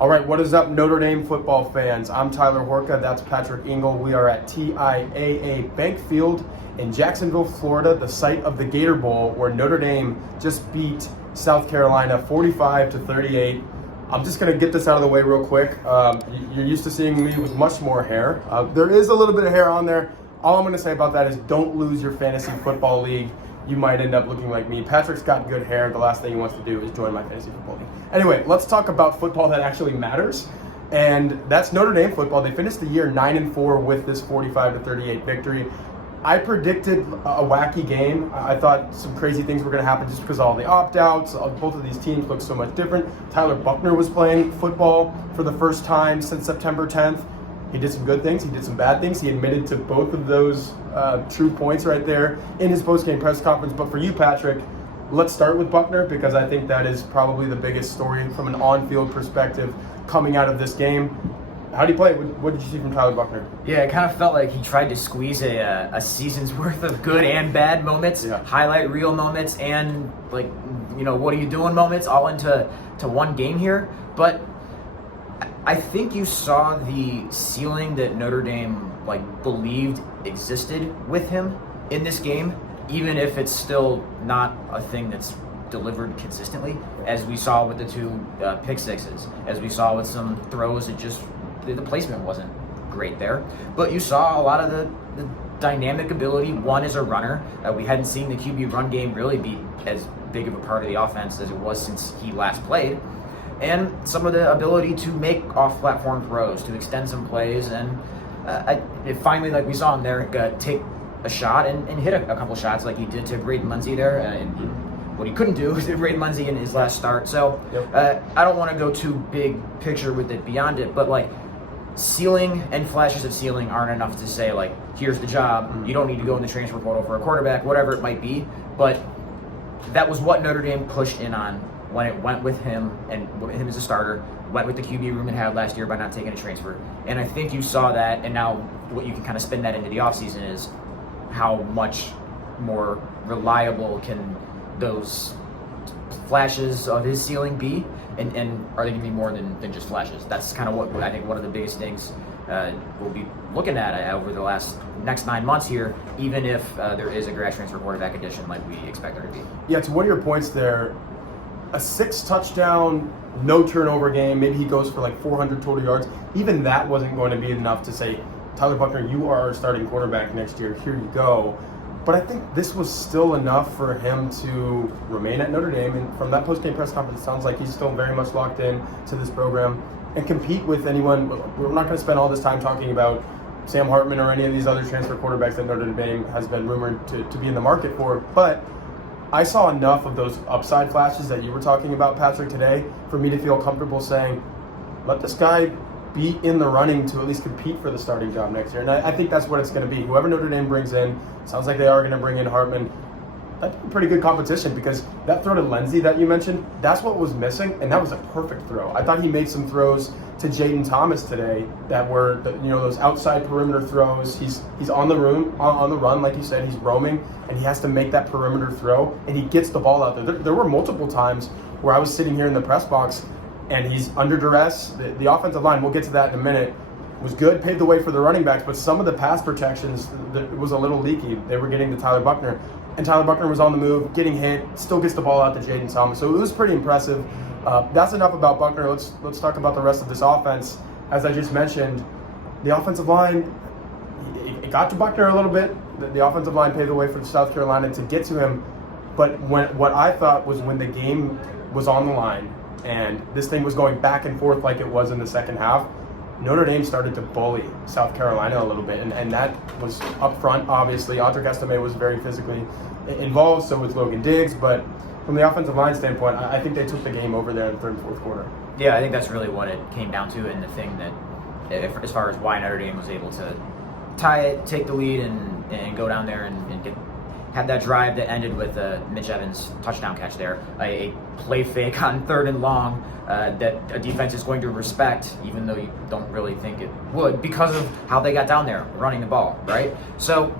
All right, what is up, Notre Dame football fans? I'm Tyler Horka. That's Patrick Engel. We are at TIAA Bank Field in Jacksonville, Florida, the site of the Gator Bowl, where Notre Dame just beat South Carolina 45-38. I'm just going to get this out of the way real quick. You're used to seeing me with much more hair. There is a little bit of hair on there. All I'm going to say about that is don't lose your fantasy football league. You might end up looking like me. Patrick's got good hair. The last thing he wants to do is join my fantasy football league. Anyway, let's talk about football that actually matters, and that's Notre Dame football. They finished the year 9-4 with this 45-38 victory. I predicted a wacky game. I thought some crazy things were going to happen just because of all the opt-outs. Both of these teams look so much different. Tyler Buchner was playing football for the first time since September 10th. He did some good things. He did some bad things. He admitted to both of those true points right there in his post-game press conference. But for you, Patrick, let's start with Buckner, because I think that is probably the biggest story from an on-field perspective coming out of this game. How did he play? What did you see from Tyler Buchner? Yeah, it kind of felt like he tried to squeeze a season's worth of good and bad moments, highlight reel moments, and what are you doing moments all into one game here. But I think you saw the ceiling that Notre Dame believed existed with him in this game, even if it's still not a thing that's delivered consistently, as we saw with the two pick sixes, as we saw with some throws that just the placement wasn't great there. But you saw a lot of the dynamic ability. One is a runner. We hadn't seen the QB run game really be as big of a part of the offense as it was since he last played. And some of the ability to make off-platform throws, to extend some plays, and finally, like we saw him there, take a shot and hit a couple shots like he did to Braden Lindsey there. What he couldn't do was to Braden Lindsey in his last start. So I don't want to go too big picture with it beyond it, but ceiling and flashes of ceiling aren't enough to say here's the job. You don't need to go in the transfer portal for a quarterback, whatever it might be. But that was what Notre Dame pushed in on when it went with him and him as a starter, went with the QB room it had last year by not taking a transfer. And I think you saw that, and now what you can kind of spin that into the offseason is how much more reliable can those flashes of his ceiling be, and are they going to be more than just flashes? That's kind of what I think one of the biggest things we'll be looking at over the next 9 months here, even if there is a grad transfer quarterback addition like we expect there to be. Yeah, to one of your points there, a 6-touchdown, no turnover game, maybe he goes for 400 total yards. Even that wasn't going to be enough to say, Tyler Buckner, you are our starting quarterback next year, here you go. But I think this was still enough for him to remain at Notre Dame. And from that post-game press conference, it sounds like he's still very much locked in to this program and compete with anyone. We're not going to spend all this time talking about Sam Hartman or any of these other transfer quarterbacks that Notre Dame has been rumored to be in the market for. But I saw enough of those upside flashes that you were talking about, Patrick, today for me to feel comfortable saying, let this guy be in the running to at least compete for the starting job next year. And I think that's what it's going to be. Whoever Notre Dame brings in, sounds like they are going to bring in Hartman. That's pretty good competition, because that throw to Lindsey that you mentioned, that's what was missing, and that was a perfect throw. I thought he made some throws to Jaden Thomas today that were, those outside perimeter throws. He's on the run, like you said, he's roaming, and he has to make that perimeter throw, and he gets the ball out there. There were multiple times where I was sitting here in the press box, and he's under duress. The offensive line, we'll get to that in a minute, was good, paved the way for the running backs, but some of the pass protections, it was a little leaky. They were getting to Tyler Buckner, and Tyler Buckner was on the move, getting hit, still gets the ball out to Jaden Thomas. So it was pretty impressive. That's enough about Buckner. Let's talk about the rest of this offense. As I just mentioned, the offensive line, it got to Buckner a little bit. The offensive line paved the way for South Carolina to get to him. But what I thought was when the game was on the line and this thing was going back and forth like it was in the second half, Notre Dame started to bully South Carolina a little bit, and that was up front, obviously. Audric Estime was very physically involved, so was Logan Diggs, but from the offensive line standpoint, I think they took the game over there in the third and fourth quarter. Yeah, I think that's really what it came down to, and the thing that, as far as why Notre Dame was able to tie it, take the lead, and go down there and had that drive that ended with Mitch Evans' touchdown catch there, a play fake on 3rd and long that a defense is going to respect, even though you don't really think it would, because of how they got down there running the ball, right? So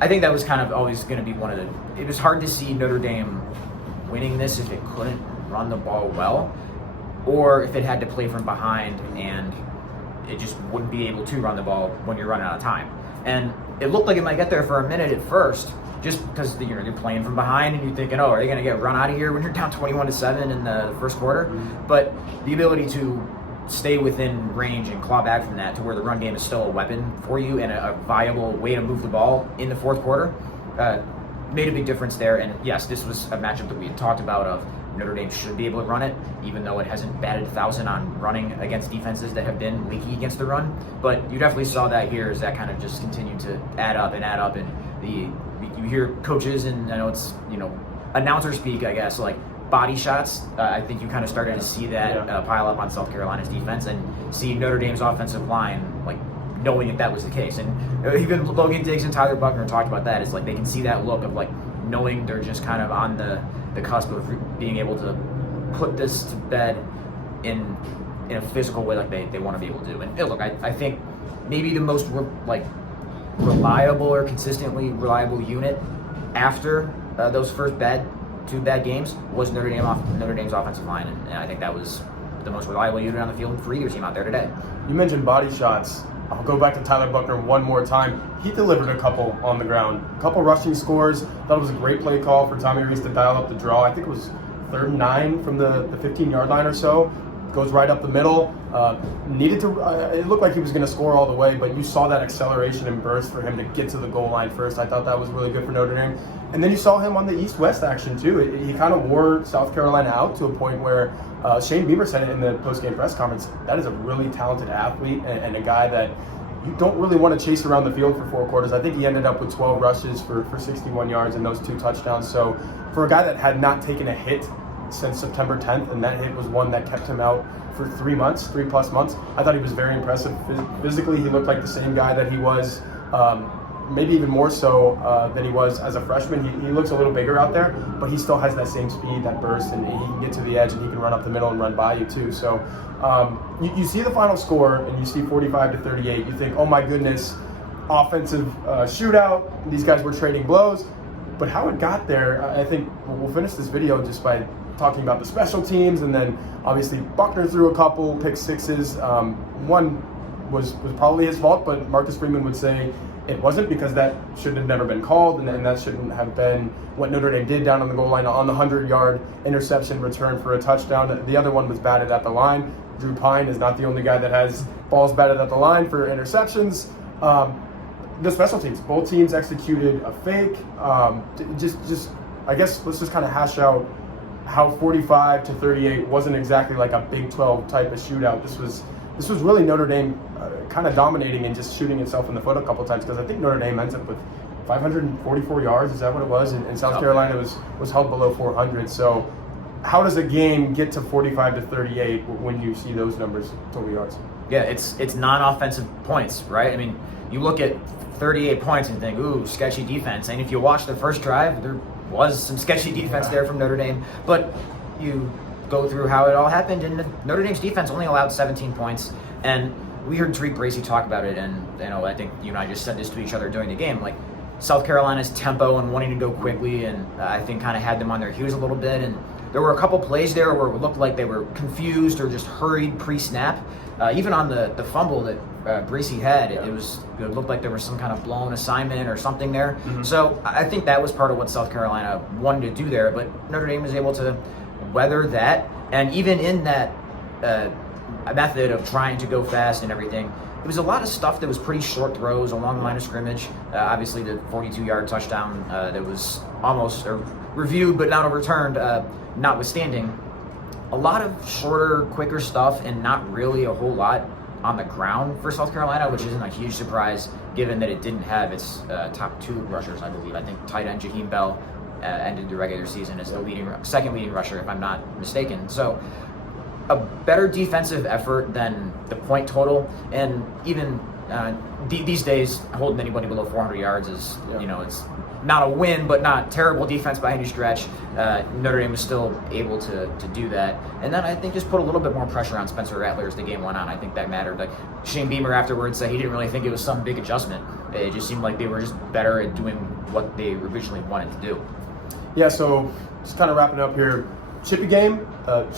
I think that was kind of always going to be one of the. It was hard to see Notre Dame winning this if it couldn't run the ball well. or if it had to play from behind and it just wouldn't be able to run the ball when you're running out of time. And it looked like it might get there for a minute at first, just because you're playing from behind and you're thinking, oh, are they going to get run out of here when you're down 21-7 in the first quarter? Mm-hmm. But the ability to stay within range and claw back from that to where the run game is still a weapon for you and a viable way to move the ball in the fourth quarter made a big difference there. And yes, this was a matchup that we had talked about of Notre Dame should be able to run it, even though it hasn't batted 1,000 on running against defenses that have been leaky against the run. But you definitely saw that here as that kind of just continued to add up, and you hear coaches, and I know it's, announcer speak, I guess, like body shots. I think you kind of started to see that pile up on South Carolina's defense and see Notre Dame's offensive line, like, knowing that was the case. And even Logan Diggs and Tyler Buckner talked about that. It's like they can see that look of, like, knowing they're just kind of on the cusp of being able to put this to bed in a physical way like they want to be able to do. And look, I think maybe the most reliable or consistently reliable unit after those first two bad games was Notre Dame's offensive line, and I think that was the most reliable unit on the field for either team out there today. You mentioned body shots. I'll go back to Tyler Buchner one more time. He delivered a couple on the ground, a couple rushing scores. Thought it was a great play call for Tommy Rees to dial up the draw. I think it was 3rd and 9 from the 15-yard line or so. Goes right up the middle. It looked like he was going to score all the way, but you saw that acceleration and burst for him to get to the goal line first. I thought that was really good for Notre Dame. And then you saw him on the east-west action too. He kind of wore South Carolina out to a point where Shane Beamer said it in the post-game press conference. That is a really talented athlete and a guy that you don't really want to chase around the field for 4 quarters. I think he ended up with 12 rushes for 61 yards and those 2 touchdowns. So for a guy that had not taken a hit since September 10th, and that hit was one that kept him out for 3+ months, I thought he was very impressive. Physically, he looked like the same guy that he was, maybe even more so than he was as a freshman. He looks a little bigger out there, but he still has that same speed, that burst, and he can get to the edge, and he can run up the middle and run by you too. So you see the final score, and you see 45-38. You think, oh my goodness, offensive shootout. These guys were trading blows. But how it got there, I think we'll finish this video just by talking about the special teams, and then obviously Buckner threw a couple pick sixes. One was probably his fault, but Marcus Freeman would say it wasn't, because that should have never been called, and that shouldn't have been what Notre Dame did down on the goal line on the 100-yard interception return for a touchdown. The other one was batted at the line. Drew Pine is not the only guy that has balls batted at the line for interceptions. The special teams, both teams executed a fake. Just I guess let's just kind of hash out how 45-38 wasn't exactly like a Big 12 type of shootout. This was really Notre Dame kind of dominating and just shooting itself in the foot a couple times, because I think Notre Dame ends up with 544 yards. Is that what it was? And South Carolina was held below 400. So how does a game get to 45-38 when you see those numbers, total yards? Yeah, it's non-offensive points, right? I mean, you look at 38 points and think, ooh, sketchy defense. And if you watch the first drive, there was some sketchy defense there from Notre Dame. But you go through how it all happened, and Notre Dame's defense only allowed 17 points. And we heard Tariq Bracy talk about it, and I think you and I just said this to each other during the game. Like, South Carolina's tempo and wanting to go quickly, and I think kind of had them on their heels a little bit. And there were a couple plays there where it looked like they were confused or just hurried pre-snap. Even on the fumble that Bracy had, it looked like there was some kind of blown assignment or something there. Mm-hmm. So I think that was part of what South Carolina wanted to do there. But Notre Dame was able to weather that. And even in that method of trying to go fast and everything, it was a lot of stuff that was pretty short throws along the line of scrimmage. Obviously, the 42-yard touchdown that was almost reviewed but not overturned, notwithstanding. A lot of shorter, quicker stuff, and not really a whole lot on the ground for South Carolina, which isn't a huge surprise given that it didn't have its top 2 rushers, I believe. I think tight end Jaheim Bell ended the regular season as the second leading rusher, if I'm not mistaken. So a better defensive effort than the point total, and even these days holding anybody below 400 yards is, it's not a win, but not terrible defense by any stretch. Notre Dame was still able to do that. And then I think just put a little bit more pressure on Spencer Rattler as the game went on. I think that mattered. Like, Shane Beamer afterwards said he didn't really think it was some big adjustment. It just seemed like they were just better at doing what they originally wanted to do. Yeah, so just kind of wrapping up here, chippy game.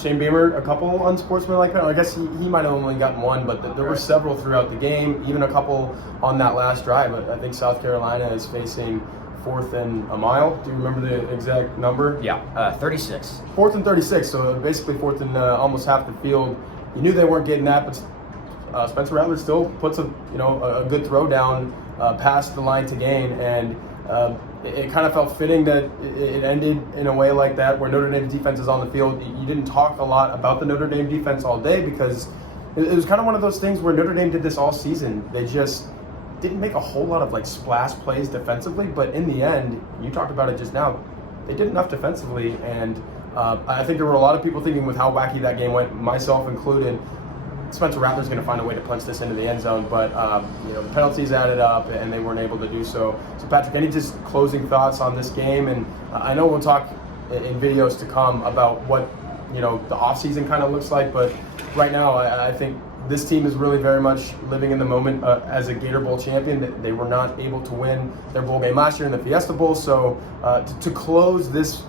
Shane Beamer, a couple unsportsmanlike penalties. I guess he might have only gotten one, but there were several throughout the game, even a couple on that last drive. I think South Carolina is facing 4th and a mile. Do you remember the exact number? Yeah, 36. 4th and 36, so basically 4th and almost half the field. You knew they weren't getting that, but Spencer Rattler still puts a good throw down past the line to gain, and it kind of felt fitting that it ended in a way like that, where Notre Dame's defense is on the field. You didn't talk a lot about the Notre Dame defense all day because it was kind of one of those things where Notre Dame did this all season. They just didn't make a whole lot of like splash plays defensively, but in the end, you talked about it just now, they did enough defensively, and I think there were a lot of people thinking with how wacky that game went, myself included, Spencer Rattler's going to find a way to punch this into the end zone, but the penalties added up and they weren't able to do so. So Patrick, any just closing thoughts on this game? And I know we'll talk in videos to come about what the offseason kind of looks like, but right now I think this team is really very much living in the moment as a Gator Bowl champion. They were not able to win their bowl game last year in the Fiesta Bowl, so to close this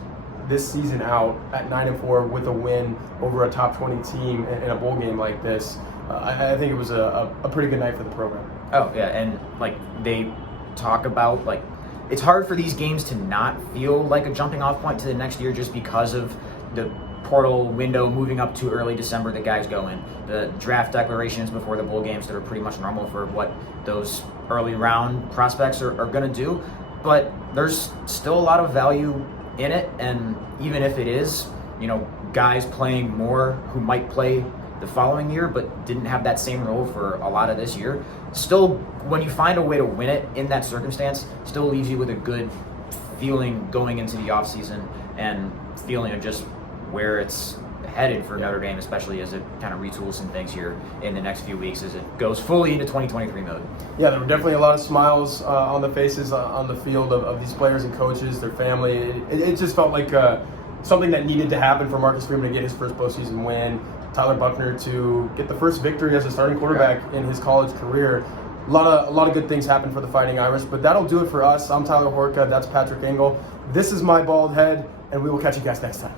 season out at 9-4 with a win over a top 20 team in a bowl game like this, I think it was a pretty good night for the program. Oh yeah, and like they talk about, like, it's hard for these games to not feel like a jumping off point to the next year just because of the portal window moving up to early December that guys go in, the draft declarations before the bowl games that are pretty much normal for what those early round prospects are going to do, but there's still a lot of value in it. And even if it is guys playing more who might play the following year but didn't have that same role for a lot of this year, still when you find a way to win it in that circumstance, still leaves you with a good feeling going into the offseason and feeling of just where it's headed for Notre Dame, especially as it kind of retools some things here in the next few weeks as it goes fully into 2023 mode. Yeah, there were definitely a lot of smiles on the faces on the field of these players and coaches, their family. It just felt like something that needed to happen for Marcus Freeman to get his first postseason win, Tyler Buchner to get the first victory as a starting quarterback in his college career. A lot of good things happened for the Fighting Irish, but that'll do it for us. I'm Tyler Horka, that's Patrick Engel. This is my bald head, and we will catch you guys next time.